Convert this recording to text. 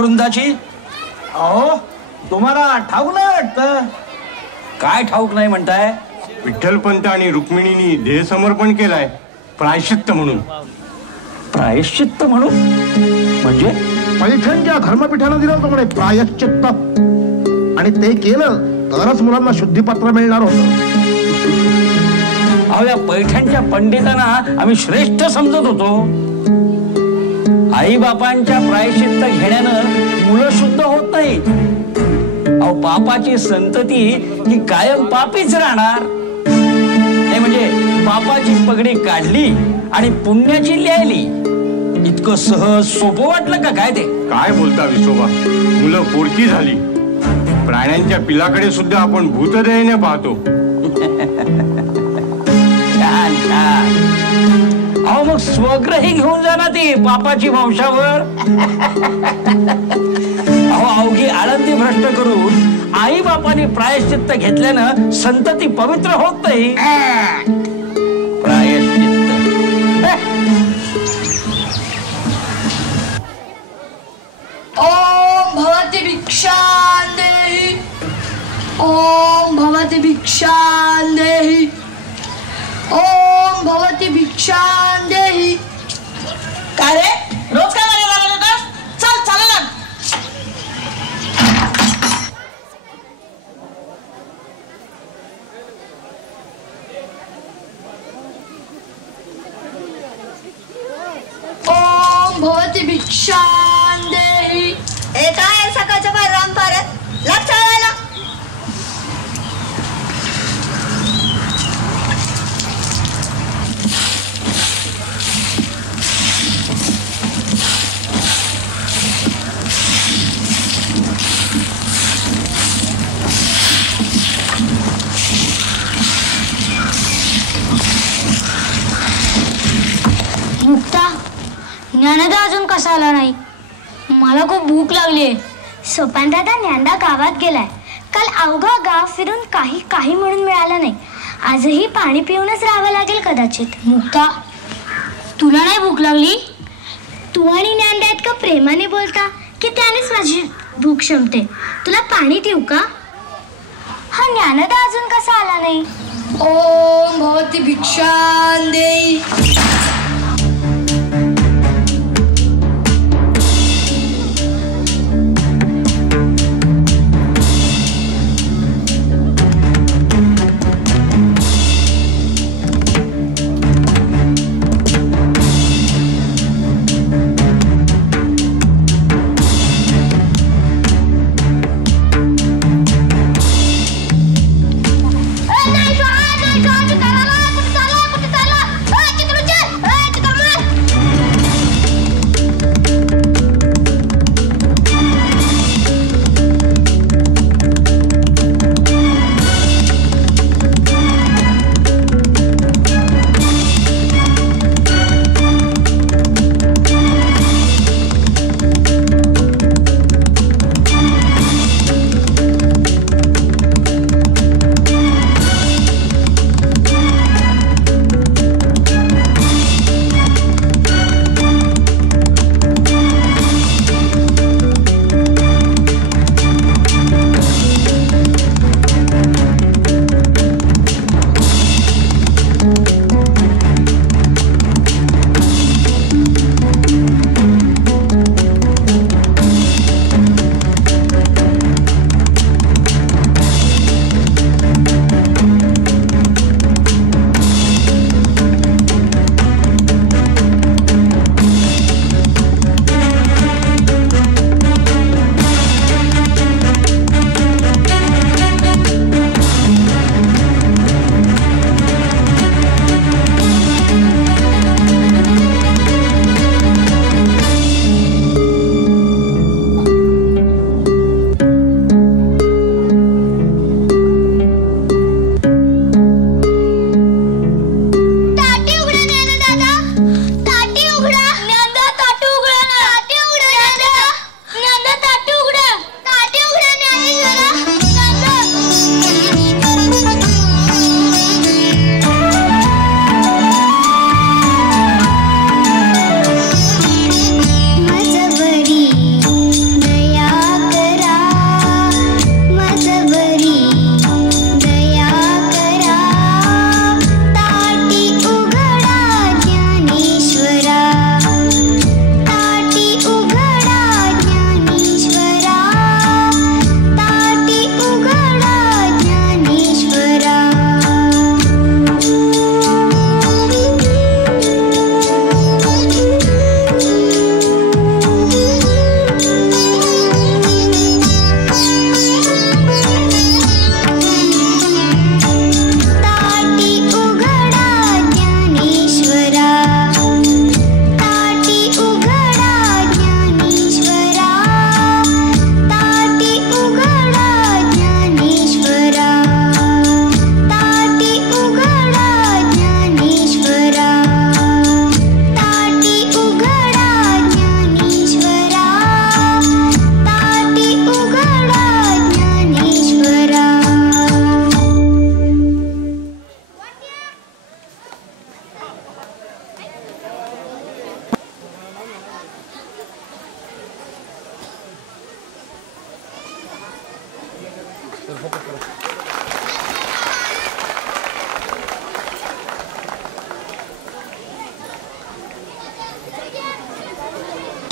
वृंदाची अहो तुम्हाला ठाऊक नाही वाटतं? काय ठाऊक नाही म्हणताय? विठ्ठलपंत आणि रुक्मिणींनी देह समर्पण केलाय प्रायश्चित्त म्हणून. प्रायश्चित्त म्हणून म्हणजे? पैठणच्या धर्मपीठानं दिलं होतं म्हणे प्रायश्चित्त, आणि ते केलं तरच मुलांना शुद्धीपत्र मिळणार होतं. अहो या पैठणच्या पंडितांना आम्ही श्रेष्ठ समजत होतो. आई बापांच्या प्रायश्चित्त घेण्यानं मुलं शुद्ध होत नाही. अहो पापाची संतती ही कायम पापीच राहणार नाही. म्हणजे पापाची पगडी काढली आणि पुण्याची लिहिली, इतकं सहज सोपं वाटलं का काय? ते काय बोलता विसोबा, मुलं पोरकी झाली. प्राण्यांच्या पिलाकडे सुद्धा आपण भूतदयेने पाहतो. छान छान. अहो मग स्वग्रही घेऊन जा ना ती पापाची वंशावर. अहो अवघी आळंदी भ्रष्ट करून आई बापाने प्रायश्चित्त घेतल्यानं संतती पवित्र होत नाही. प्रायश्चित्त ओम भवती भिक्षां देहि, ओम भवती भिक्षां देहि, ओम भवती भिक्षां देहि. काय रे, रोज काय माझ्या दारात येतोस? चल चला ना. ओम भवती भिक्षां देहि. ए काय सकाळच्या बाहेर राम पारत लक्ष ठेवायला. मुक्ता, ज्ञानदा अजून कसा आला नाही? मला खूप भूक लागली. सोपान दादा ज्ञानदा गावात गेलाय. काल अवघा गाव फिरून काही म्हणून मिळालं नाही. आजही पाणी पिऊनच राहावं लागेल कदाचित. मुक्ता, तुला नाही भूक लागली? तू आणि ज्ञानदा इतकं प्रेमाने बोलता की त्यानेच माझी भूक शमते. तुला पाणी देऊ का? हा ज्ञानदा अजून कसा आला नाही? ओम भवती भिक्षां देहि. फोकस करा.